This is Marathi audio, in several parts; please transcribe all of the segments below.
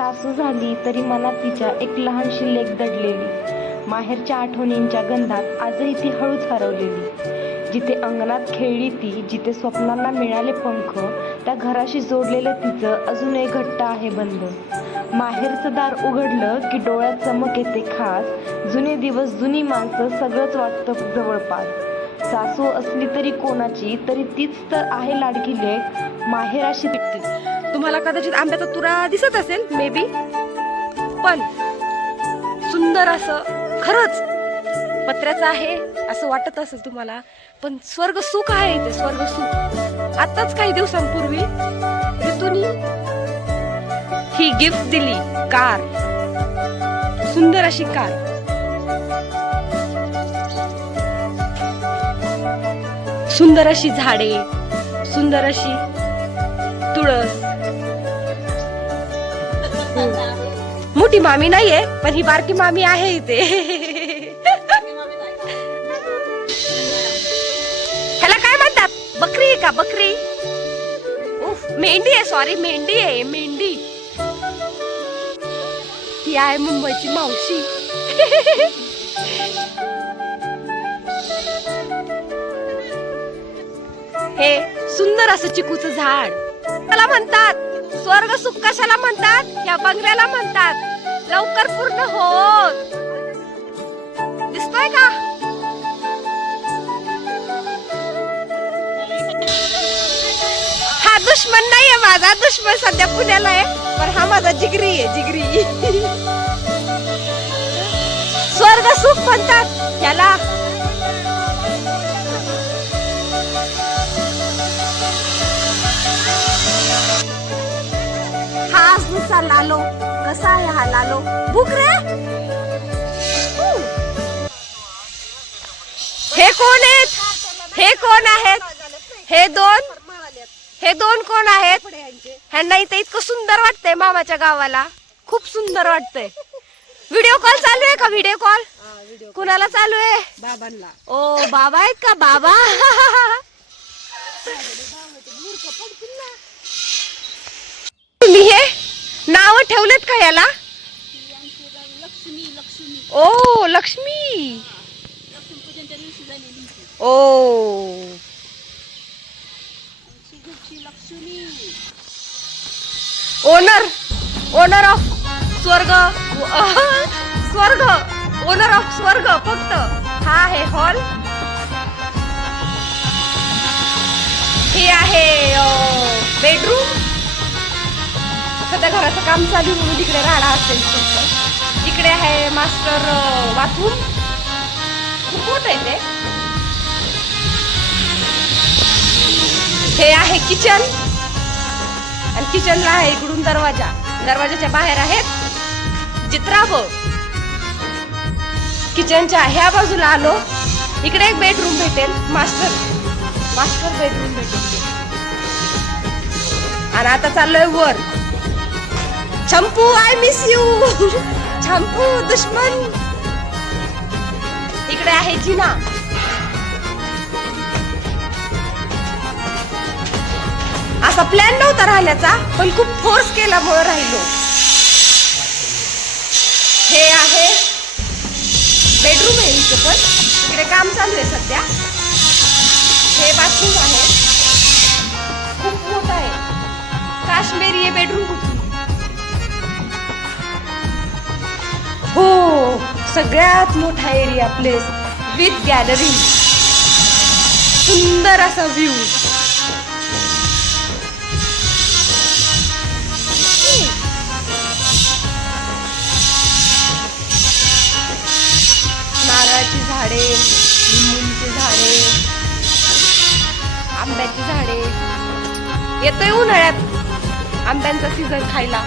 सासू झाली तरी मनात तिच्या एक लहानशी लेक दडलेली. माहेरच्या आठवणींच्या गंधात आजही ती हळूच हरवलेली. जिथे अंगणात खेळली ती, जिथे स्वप्नांना मिळाले पंख, त्या घराशी जोडलेलं तिचं अजूनही घट्ट आहे बंध. माहेरचं दार उघडलं की डोळ्यात चमक येते खास. जुने दिवस, जुनी माणसं, सगळंच वाटतं जवळपास. सासू असली तरी कोणाची, तरी तीच तर आहे लाडकी लेक. माहेराशी तुम्हाला कदाचित आंब्याचा तुरा दिसत असेल मे बी, पण सुंदर असं खरंच पत्र्याचं आहे असं वाटत असेल तुम्हाला, पण स्वर्ग सुख आहे इथे, स्वर्ग सुख. आताच काही दिवसांपूर्वी ऋतूनी ही गिफ्ट दिली, कार, सुंदर अशी कार. सुंदर अशी झाडे, सुंदर अशी तुळस. मोठी मामी नाहीये, पण ही बारकी मामी आहे इथे. ह्याला काय म्हणतात? बकरी आहे का? बकरी? उफ, मेंढी आहे, सॉरी, मेंढी आहे, मेंढी. ही आहे मुंबईची मावशी. हे सुंदर असं चिकूचं झाड. त्याला म्हणतात स्वर्ग सुख. कशाला म्हणतात? या बंगल्याला म्हणतात. लवकर पूर्ण होत. दिसतोय का? हा दुश्मन नाहीये माझा, दुश्मन सध्या पुण्याला आहे, पण हा माझा जिगरी आहे, जिगरी. स्वर्ग सुख म्हणतात याला. हा लालो कसा आहे? हा लालो भूक रे. हे कोण आहेत? हे कोण आहेत? हे दोन कोण आहेत? ह्यांना इथे इतकं सुंदर वाटतंय मामाच्या गावाला, खूप सुंदर वाटतंय. व्हिडिओ कॉल चालू आहे का? व्हिडिओ कॉल कुणाला चालू आहे? बाबांना. ओ बाबा आहेत का? बाबा. तुम्ही हे नाव ठेवलेत का याला? ओ लक्ष्मी. ओ ओनर ऑफ स्वर्ग. स्वर्ग, ओनर ऑफ स्वर्ग. फक्त हा आहे हॉल. हे आहे बेडरूम. सध्या घराचं काम चालू म्हणून तिकडे राहणार असेल. इकडे आहे मास्टर बाथरूम. खूप मोठं आहे ते. हे आहे किचन, आणि किचनला आहे इकडून दरवाजा. दरवाजाच्या बाहेर आहेत चित्राब. किचनच्या ह्या बाजूला आलो, इकडे एक बेडरूम भेटेल, मास्टर बेडरूम भेटेल. आणि आता चाललोय वर. चंपू, आय मिस यू. चंपू दुश्मन. इकडे आहे जिना. असा प्लॅन नव्हता राहण्याचा, पण खूप फोर्स केल्यामुळे राहिलो. हे आहे बेडरूम आहे इथे, पण इकडे काम चालू आहे सध्या. हे बाथरूम आहे, खूप मोठं आहे. काश्मीरी हे बेडरूम होती. हो, सगळ्यात मोठा एरिया प्लेस विथ गॅलरी. सुंदर असा व्ह्यू. नारळाची झाडे, लिंबूची झाडे, आंब्याची झाडे. येतोय उन्हाळ्यात आंब्यांचा सीझन खायला.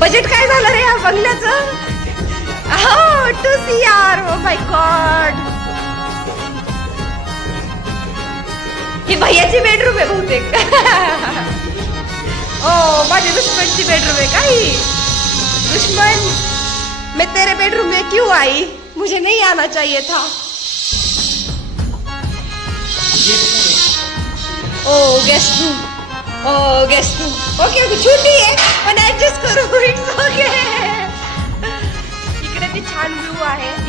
बजेट काय झालं रे या बंगल्याचं? Oh, to see यार. Oh my God. ही भैयाची बेडरूम आहे बहुतेक. ओ, माझी दुश्मनची बेडरूम आहे. काही दुश्मन, मैं तेरे बेडरूम में क्यों आई? मुझे नहीं आना चाहिए था. ओ गेस्ट रूम. ओके ओके, छोटी आहे पण ऍडजस्ट करू.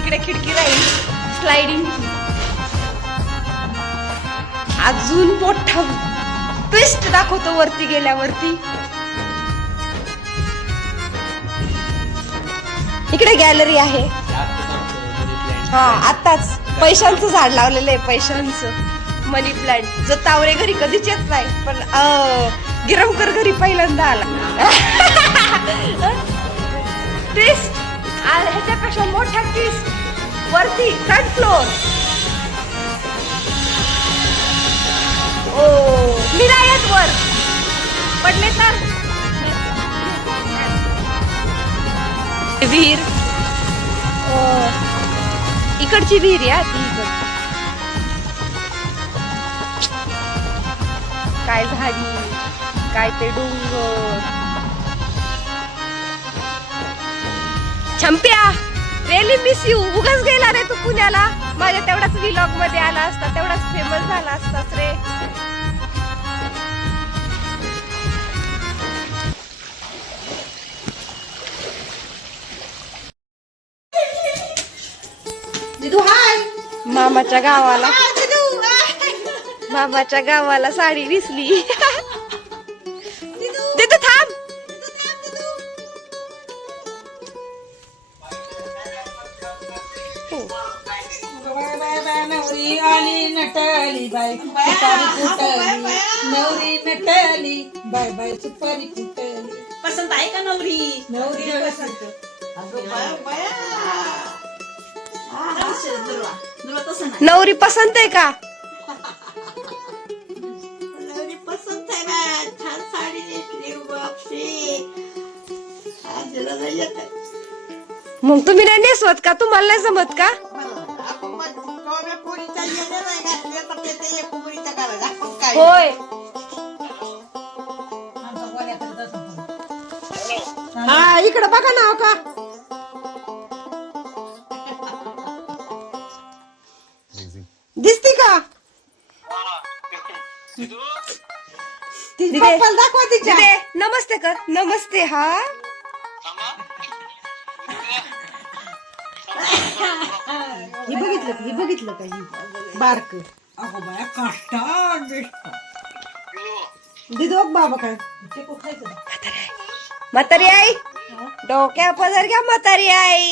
तिकडे खिडकी राहील स्लायडिंगची. अजून मोठा ट्विस्ट दाखवतो वरती गेल्यावरती. इकडे गॅलरी आहे. हा आताच पैशांचं झाड लावलेलं आहे, पैशांचं मनी प्लांट. जो तावरे घरी कधीच येत नाही, पण गिरमकर घरी पहिल्यांदा आला. ट्विस्ट ह्याच्यापेक्षा मोठा ट्विस्ट वरती थर्ड फ्लोर. ओ मी नाही येत वर, पडले तर. विहीर इकडची विहीर या ती इकडची. काय झाडी, काय ते डोंगर. छंप्या रिअली मिस यू. उगाच गेला रे तू पुण्याला. माझ्या तेवढाच व्लॉग मध्ये आला असता, तेवढाच फेमस झाला असतास रे. मामाच्या गावाला, मामाच्या गावाला साडी दिसली. तिथं थांब. नवरी आली नटली बाय सुपारी कुटली, नवरी नटली बाय बाय सुपारी कुटली. पसंत आहे का नवरी? नवरी पसंत. नवरी पसंत आहे का? नवरी पसंत आहे ना. छान साडी नेसली बापशी. मग तुम्ही नाही नेसवत का? तुम्हाला नाही जमत का? होय. हा इकडे बघा ना का. दिसती का? पप्पाला दाखवा तिच्या. दिदे, नमस्ते कर. नमस्ते. हा हे बघितलं का? हे बघितलं का? ही बारक. अगो बाया काष्टा दिदो बाबा काय ते को खायचं. म्हातारी आई, डोक्या पदर घ्या म्हातारी आई.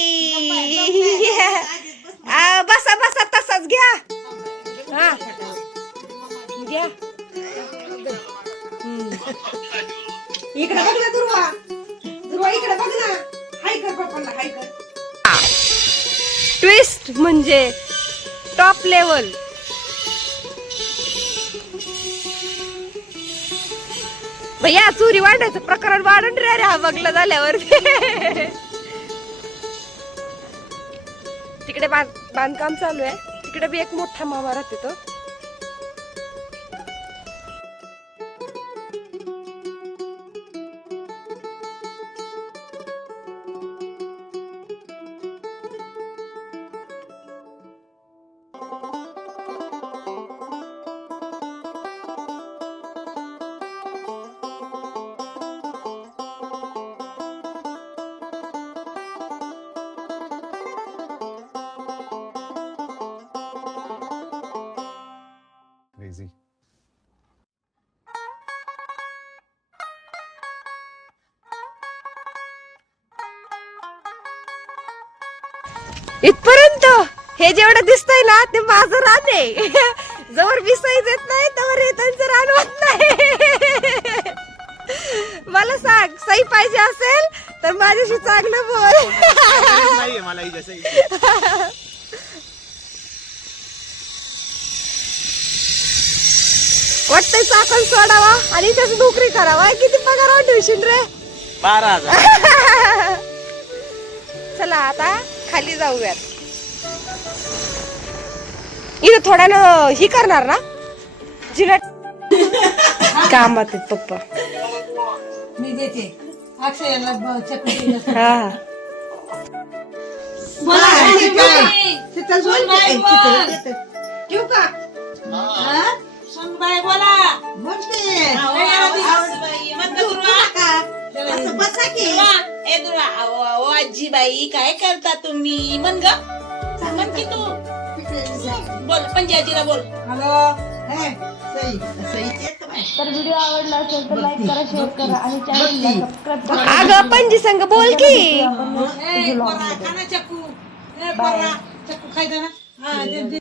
बसा बसा तसाच घ्या. हा घ्या. इकडे बघ ना दुर्वा. दुर्वा इकडे बघ ना. हाय कर पप्पाला, हाय कर. ट्विस्ट म्हणजे टॉप लेवल. भैया चोरी वाढायचं प्रकरण वाढून रे हा बघला झाल्यावर. तिकडे बांधकाम चालू आहे. तिकडे बी एक मोठा मामा राहते तो. Crazy. इथपर्यंत हे जेवढं दिसतंय ना ते माझं रान आहे. जवळ विसाईच येत नाही तवर हे त्यांचं रान होत नाही. मला सांग, सही पाहिजे असेल तर माझ्याशी चांगलं बोल. नाहीये मला ही जसं. वाटतंय चाकण सोडावा आणि त्याची नोकरी करावा. किती पगार ठेवशील रे? 12,000. चला आता खाली जाऊयात. इथं थोड्यानं ही करणार ना जिना. कामात आहेत पप्पा. मी देते अक्षयाला चकली. हा बोला तिथं बोल बाई. ठेवू का? सुनबाई बोला. बोलते. बसा की. ए दुर्वा, आजीबाई काय करता तुम्ही? मन ग म्हण की तू बोल पंजाजीला बोल. हॅलो हे सई सई तर व्हिडिओ आवडला असेल तर लाईक करा, शेअर करा आणि चॅनलला सबस्क्राईब करा. अगं पणजी संग बोल की. आपण next ए vlog पोरा मध्ये. खाना चक्कू ए पोरा चक्कू खायचं ना. हा दे